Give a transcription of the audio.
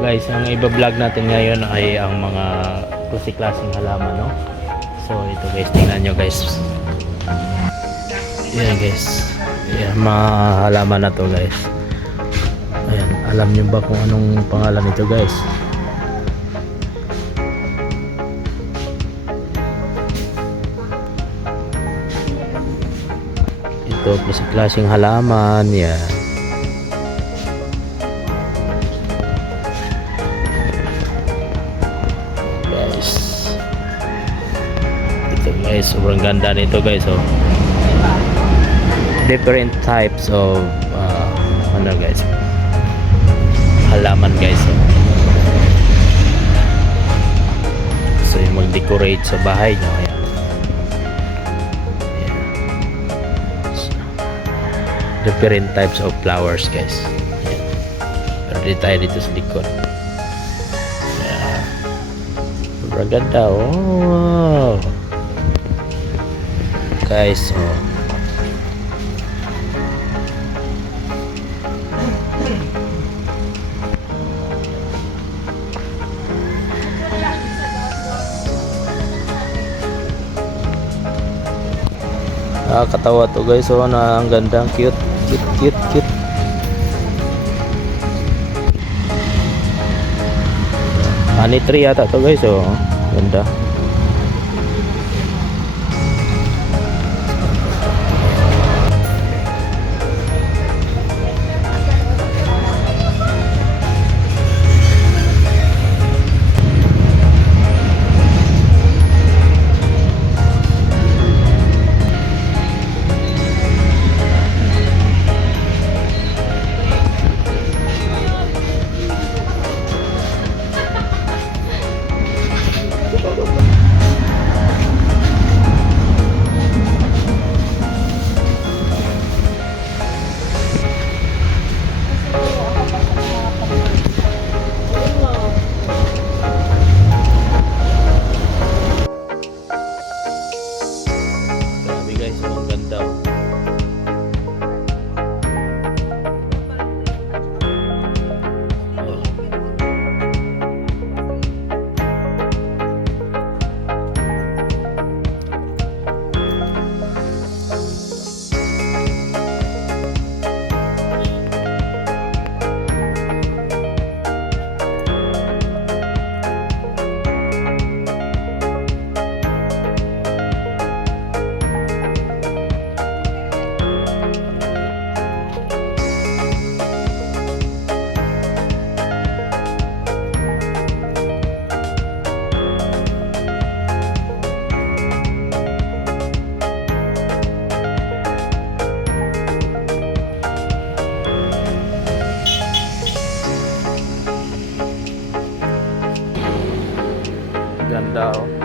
Guys, ang iba-vlog natin ngayon ay ang mga klase-klaseng halaman, no? So, ito guys, tingnan nyo guys. Yan guys. Yan, mga halaman na to guys. Ayan, alam nyo ba kung anong pangalan nito guys? Ito, klase-klaseng halaman. Yan. Guys sobrang ganda nito guys oh different types of uh, ano guys halaman guys oh. so yung mag decorate sa bahay nyo ayan different types of flowers guys ayan. pero di tayo dito sa likod ayan Sobrang ganda. Oh. Guys, oh. Nakakatawa to guys. Oh, na ang ganda. Cute. Cute, cute, cute. Honey tree yata to guys. Oh, ganda. Ganda